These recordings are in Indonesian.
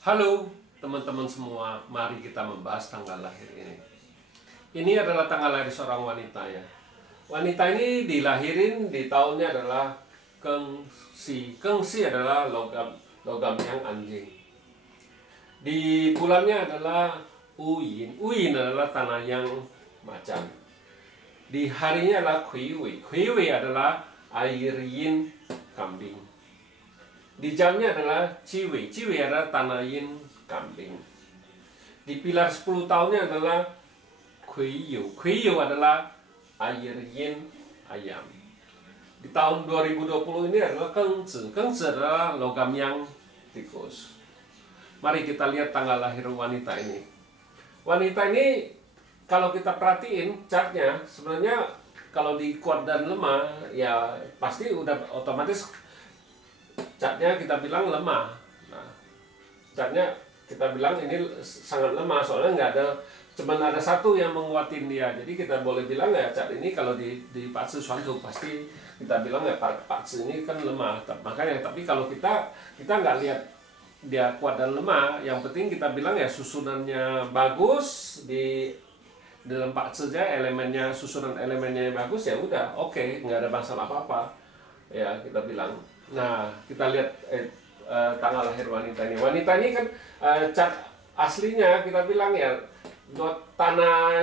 Halo teman-teman semua, mari kita membahas tanggal lahir ini. Ini adalah tanggal lahir seorang wanita ya. Wanita ini dilahirin di tahunnya adalah Kengsi. Kengsi adalah logam yang anjing. Di bulannya adalah Uyin. Uyin adalah tanah yang macan. Di harinya adalah Kuiwei. Kuiwei adalah air yin kambing. Di jamnya adalah Ciwei. Ciwei adalah tanah yin kambing. Di pilar 10 tahunnya adalah Kuiyu. Kuiyu adalah air yin ayam. Di tahun 2020 ini adalah Kengzi. Kengzi adalah logam yang tikus. Mari kita lihat tanggal lahir wanita ini. Wanita ini kalau kita perhatiin chartnya, sebenarnya kalau di kuat dan lemah ya pasti udah otomatis catnya kita bilang lemah. Nah, catnya kita bilang ini sangat lemah soalnya nggak ada, cuman ada satu yang menguatin dia. Jadi kita boleh bilang ya cat ini kalau di Patsu Suantu pasti kita bilang ya Patsu ini kan lemah. Makanya tapi kalau kita nggak lihat dia kuat dan lemah, yang penting kita bilang ya susunannya bagus di dalam Patsu aja, elemennya susunan elemennya bagus ya udah oke, nggak ada masalah apa-apa ya kita bilang. Nah, kita lihat tanggal lahir wanita ini. Wanita ini kan cat aslinya kita bilang ya tanah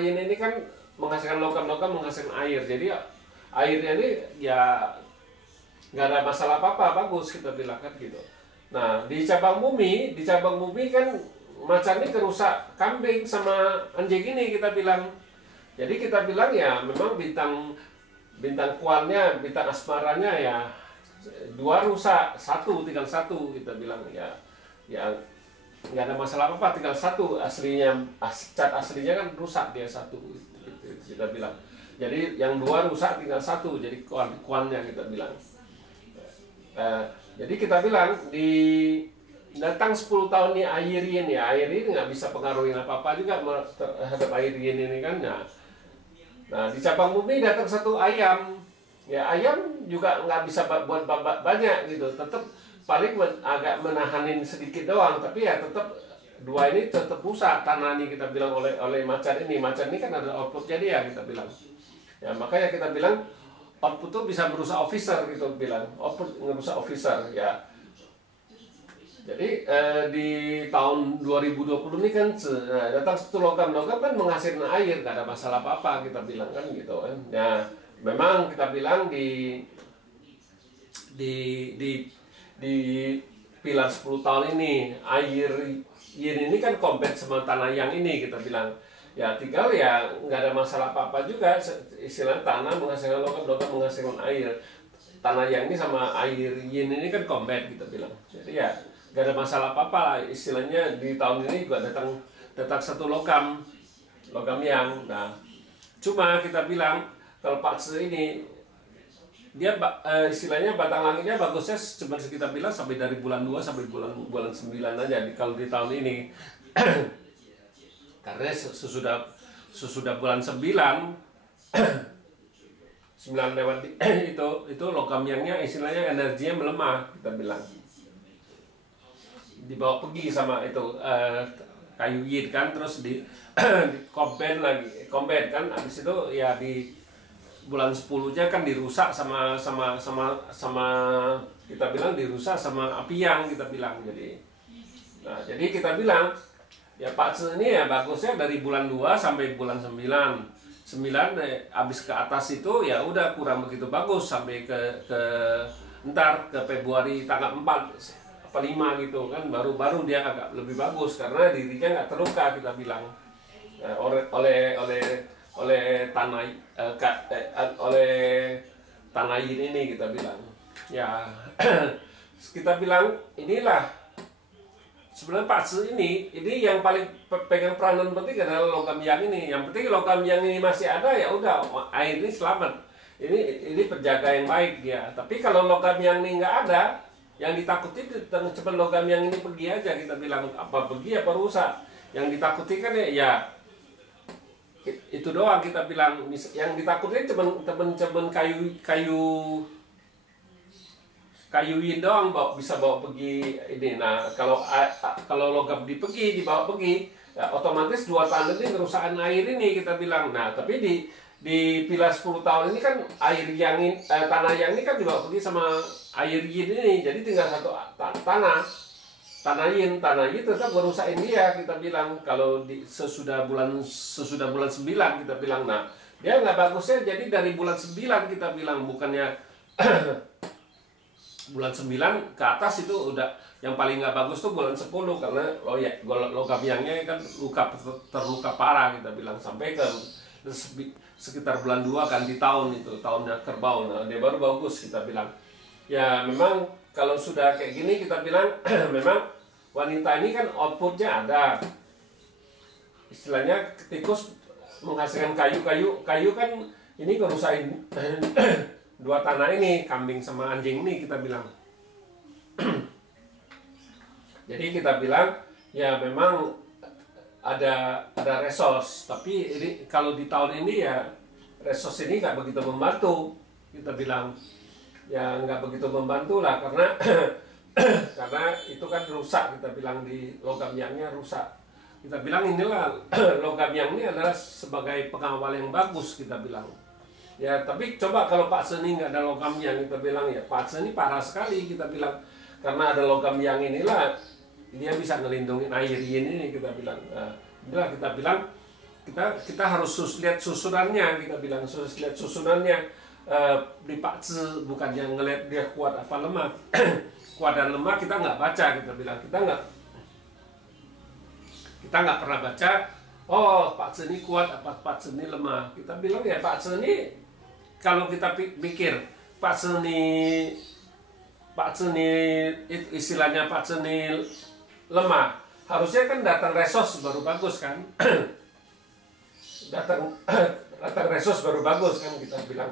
yin ini kan menghasilkan logam-logam, menghasilkan air. Jadi airnya ini ya nggak ada masalah apa-apa, bagus kita bilang kan gitu. Nah, di cabang bumi kan macan ini kerusak kambing sama anjing ini kita bilang. Jadi kita bilang ya memang bintang kuannya, bintang asmaranya ya dua rusak, tinggal satu kita bilang ya nggak ada masalah apa, tinggal satu aslinya, cat aslinya kan rusak dia satu gitu, kita bilang. Jadi yang dua rusak tinggal satu, jadi kuannya kita bilang. Jadi kita bilang di datang 10 tahun nih air yin ya, air yin nggak bisa pengaruhin apa-apa juga terhadap air yin ini kan. Nah di cabang bumi datang satu ayam. Ya ayam juga nggak bisa buat banyak gitu, tetap paling agak menahanin sedikit doang, tapi ya tetap dua ini tetap rusak tanah ini kita bilang oleh macan ini. Macan ini kan ada outputnya dia kita bilang. Ya makanya kita bilang output itu bisa merusak officer gitu bilang, output merusak officer ya. Jadi di tahun 2020 ini kan datang satu logam kan menghasilkan air, nggak ada masalah apa-apa kita bilang kan gitu kan. Ya memang kita bilang di pilar 10 tahun ini air yin ini kan kompet sama tanah yang ini kita bilang. Ya tinggal ya nggak ada masalah apa-apa juga, istilah tanah menghasilkan logam menghasilkan air. Tanah yang ini sama air yin ini kan kompet kita bilang. Jadi ya nggak ada masalah apa-apa lah, istilahnya di tahun ini juga datang satu logam yang. Nah cuma kita bilang kalau Patsu ini dia istilahnya batang langitnya bagusnya cuma kita bilang sampai dari bulan 2 sampai bulan 9 aja kalau di tahun ini. Karena sesudah bulan 9 lewat itu logam yangnya istilahnya energinya melemah kita bilang. Dibawa pergi sama itu kayu yin kan, terus di combine kan, habis itu ya di bulan 10-nya kan dirusak sama kita bilang dirusak sama api yang kita bilang. Jadi kita bilang ya Patsu ini ya bagusnya dari bulan 2 sampai bulan 9 habis ke atas itu ya udah kurang begitu bagus sampai ntar ke Februari tanggal 4 apa 5 gitu kan, baru dia agak lebih bagus karena dirinya nggak terluka kita bilang oleh tanah yin ini kita bilang. Ya kita bilang inilah sebenarnya Patsu ini yang paling pegang peranan penting adalah logam yang ini. Yang penting logam yang ini masih ada ya udah air ini selamat. Ini penjaga yang baik dia. Tapi kalau logam yang ini nggak ada, yang ditakuti cuma logam yang ini pergi aja kita bilang, apa pergi apa rusak. Yang ditakuti kan ya itu doang kita bilang. Yang ditakuti cuma kayu kayu yin doang bisa bawa pergi ini. Nah, kalau logam dibawa pergi, ya, otomatis 2 tahun ini kerusakan air ini kita bilang. Nah, tapi di Pilar 10 tahun ini kan tanah yang ini kan dibawa pergi sama air yin ini. Jadi tinggal satu tanah yin tetap merusakin dia kita bilang. Kalau sesudah bulan 9 kita bilang. Nah, dia nggak bagusnya jadi dari bulan 9 kita bilang, bukannya bulan 9 ke atas itu udah yang paling nggak bagus tuh bulan 10, karena logam yangnya kan terluka parah kita bilang, sampai ke sekitar bulan 2 kan di tahun itu, tahunnya kerbau. Nah, dia baru bagus kita bilang. Ya memang kalau sudah kayak gini kita bilang memang wanita ini kan outputnya ada, istilahnya tikus menghasilkan kayu kan ini ngerusain 2 tanah ini, kambing sama anjing ini kita bilang. Jadi kita bilang ya memang ada resos, tapi ini kalau di tahun ini ya resos ini nggak begitu membantu kita bilang. Ya nggak begitu membantu lah, karena karena itu kan rusak kita bilang, di logam yangnya rusak. Kita bilang inilah logam yang ini adalah sebagai pengawal yang bagus kita bilang. Ya tapi coba kalau Pak Seni nggak ada logam yang, kita bilang ya Pak Seni parah sekali kita bilang. Karena ada logam yang inilah dia bisa ngelindungin air ini kita bilang. Nah, inilah kita bilang kita harus lihat susunannya kita bilang, lihat susunannya. Di Pak Ce, bukan yang ngeliat dia kuat apa lemah. Kuat dan lemah kita nggak baca kita bilang, kita nggak pernah baca. Oh Pak Ce ini kuat apa Pak Ce ini lemah. Kita bilang ya Pak Ce ini, kalau kita pikir Pak Ce ini istilahnya Pak Ce ini lemah, harusnya kan datang resos baru bagus kan. datang resos baru bagus kan kita bilang.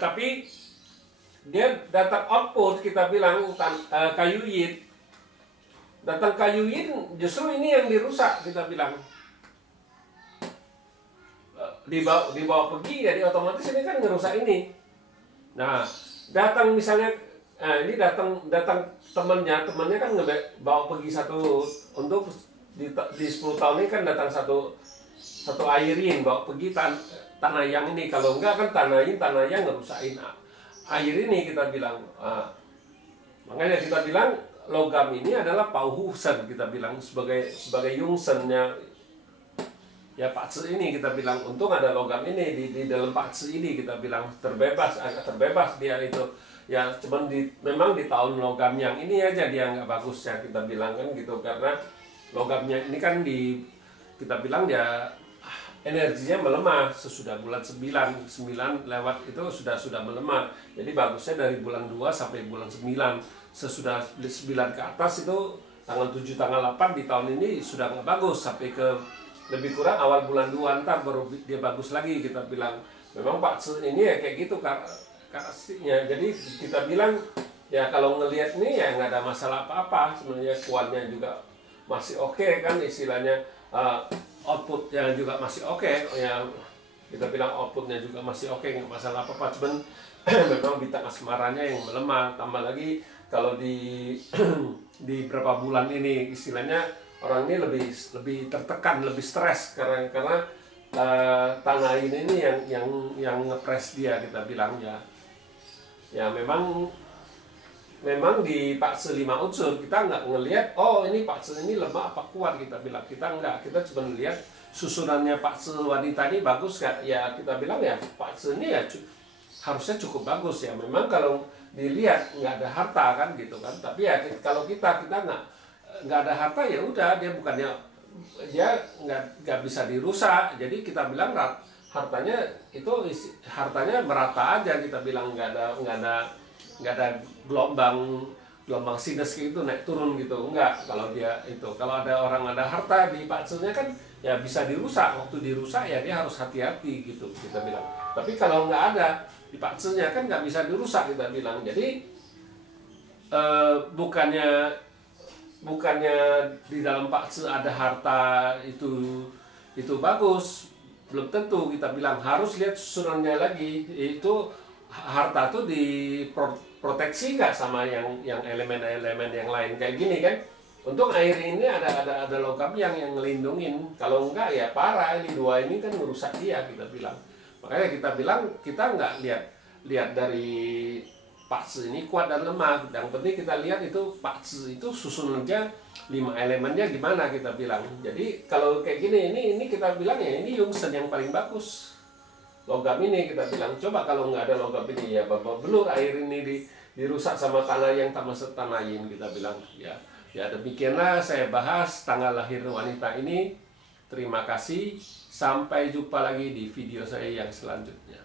Tapi dia datang output kita bilang kayu yin. Datang kayu yin justru ini yang dirusak kita bilang. Dibawa pergi, jadi otomatis ini kan ngerusak ini. Nah, datang misalnya ini datang temannya kan bawa pergi satu, untuk di 10 tahun ini kan datang satu airin bawa pergi tanah yang ini. Kalau enggak kan tanah yang ngerusain air ini kita bilang. Makanya kita bilang logam ini adalah pauhusen kita bilang, sebagai yungsennya ya Pak Ce ini kita bilang. Untung ada logam ini di dalam Pak Ce ini kita bilang, agak terbebas dia itu. Ya cuman memang di tahun logam yang ini aja dia nggak bagus ya kita bilang kan gitu, karena logamnya ini kan kita bilang dia energinya melemah sesudah bulan 9 lewat itu sudah melemah. Jadi bagusnya dari bulan 2 sampai bulan 9. Sesudah 9 ke atas itu tanggal 7 tanggal 8 di tahun ini sudah nggak bagus, sampai ke lebih kurang awal bulan 2 ntar baru dia bagus lagi kita bilang. Memang Pak Ce ini ya kayak gitu karakteristiknya. Jadi kita bilang ya kalau ngelihat ini ya nggak ada masalah apa-apa sebenarnya. Kuatnya juga masih oke kan istilahnya. Outputnya juga masih oke, ya kita bilang outputnya juga masih oke, nggak masalah apa-apa. Cuman memang bintang asmaranya yang melemah. Tambah lagi kalau di beberapa bulan ini istilahnya orang ini lebih tertekan, lebih stres karena tanah ini yang ngepres dia kita bilang ya memang di Pak Ce 5 unsur kita nggak ngelihat oh ini Pak Ce ini lemah apa kuat kita bilang. Kita nggak, kita cuma lihat susunannya Pak Ce wanita ini bagus nggak ya. Kita bilang ya Pak Ce ini ya harusnya cukup bagus ya. Memang kalau dilihat nggak ada harta kan gitu kan, tapi ya kalau kita nggak ada harta ya udah, dia bukannya dia nggak bisa dirusak. Jadi kita bilang hartanya merata aja kita bilang, nggak ada gelombang sinus gitu naik turun gitu, enggak. Kalau dia itu, kalau ada orang ada harta di Pak Ce-nya kan ya bisa dirusak. Waktu dirusak ya dia harus hati-hati gitu kita bilang. Tapi kalau nggak ada di Pak Ce-nya kan nggak bisa dirusak kita bilang. Jadi bukannya di dalam Pak Ce ada harta itu bagus, belum tentu kita bilang. Harus lihat susunannya lagi. Itu harta tuh proteksi nggak sama yang elemen-elemen yang lain kayak gini kan. Untung air ini ada logam yang ngelindungin. Kalau enggak ya parah, ini dua ini kan merusak dia, kita bilang. Makanya kita bilang kita nggak lihat dari parts ini kuat dan lemah. Yang penting kita lihat itu parts itu susunannya 5 elemennya gimana, kita bilang. Jadi kalau kayak gini ini kita bilang ya ini Yungsen yang paling bagus. Logam ini kita bilang, coba kalau nggak ada logam ini ya babak belur, air ini dirusak sama tanah yang tak masuk tanahin, kita bilang. Ya demikianlah saya bahas tanggal lahir wanita ini. Terima kasih, sampai jumpa lagi di video saya yang selanjutnya.